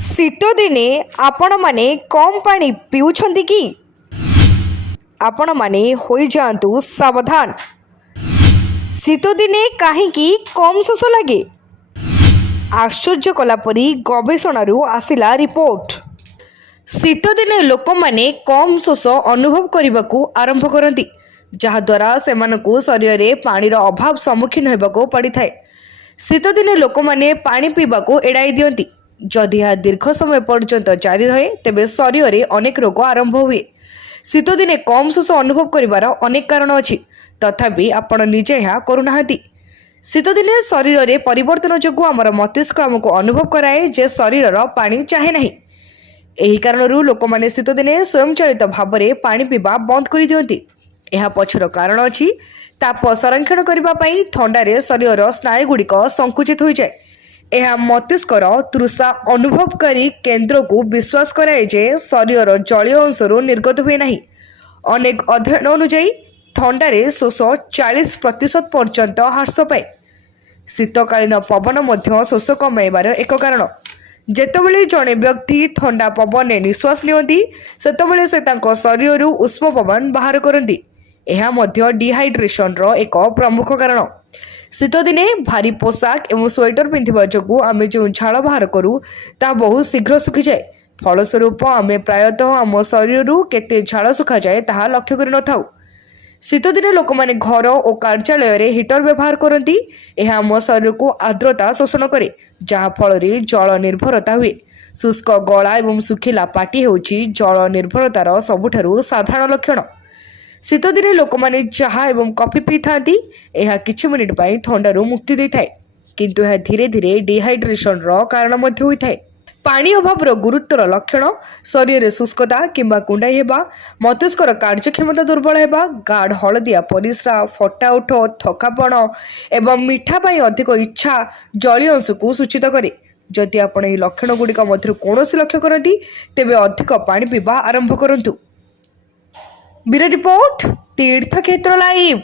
शीत दिने आपण माने कम पानी पिउछंती कि आपण माने होई जांतु सावधान। शीत दिने काहींकी कम शोष लगे आश्चर्य कलापरी गवेषणारू आसिला रिपोर्ट। शीत दिने लोक माने कम शोष अनुभव करने आरंभ करती जहाद्वारा सेमानकु शरीर में पानी अभाव सम्मुखीन होगाकू पड़ी थाए। शीत दिने लोक माने पानी पीवाकू एड़ाई दियंती। जदि यह दीर्घ समय पर्यंत जारी रहे तेबे शरीर में अनेक रोग आरंभ हुए। शीत दिने कम शोष अनुभव करिवार अनेक कारण अछि, तथापि आपण निजे यह करूनाहांती। शीत दिने शरीर में परिवर्तन जोगु आमर मस्तिष्क आमको अनुभव कराए जे शरीर पानी चाहे नहीं। एही कारणरू लोक माने शीत दिने स्वयंचालित भाव में पानी पीवा बंद कर दियंती। यह पछर कारण अछि ताप संरक्षण करबा पई ठंडारे शरीर स्नायुगुड़िक संकुचित हो जाए। यह मस्तिष्कर तृषा अनुभवकारी केन्द्र को विश्वास कराए जे शरीर जलीय अंशरू निर्गत हुए नहीं। अनेक अध्ययन अनुଯାयी ठंडारे शोष 40% पर्यंत ह्रास पाए। शीतकालीन पवन मध्य शोष कमाइबार एक कारण। जेतेबेले जड़े व्यक्ति ठंडा पवन निश्वास नियंती सेतेबेले से तांको शरीररू उष्म पवन बाहर करती। यह मध्य डिहाइड्रेशन रो एक प्रमुख कारण। शीत दिने भारी पोशाक एवं स्वेटर पिंधिबा जोगु आमे जो झाल बाहर करू ता बहुत शीघ्र सुखी जाए। फलस्वरूप आमे प्रायतः आम शरीररू केते झाल सुखा जाए ताहा लक्ष्य करि न थाउ। शीत दिने लोक माने घर और कार्यालय रे हीटर व्यवहार करती। यह आम शरीर को आर्द्रता शोषण करे जहा फल रे जल निर्भरता हुए। शुष्क गला एवं सुखिला पाटी होउची जल निर्भरतार सबुठारु साधारण लक्षण। शीत दिने लोक माने चाहा एवं कॉफी पी थांती। यह किछि मिनिट पई ठंडारू मुक्ति दे थाए, किंतु यह धीरे धीरे डिहाइड्रेशन रो कारण मध्य होई थाए। पानी अभाव रो गुरुतर लक्षण शरीर रे शुष्कता किंबा कुंडाई हेबा, मस्तिष्कर कार्यक्षमता दुर्बल हेबा, गाढ़ हलदिया परिस्रा, फटा उठ, थकापण एवं मिठा पई अधिक इच्छा जलीय अंश को सूचित करे। जदि आपण एही लक्षण गुड़िक मध्य कोनोसी लक्ष्य करती तेबे अधिक पानी पीवा आरंभ करंतु। ब्यूरो रिपोर्ट तीर्थक्षेत्र लाइव।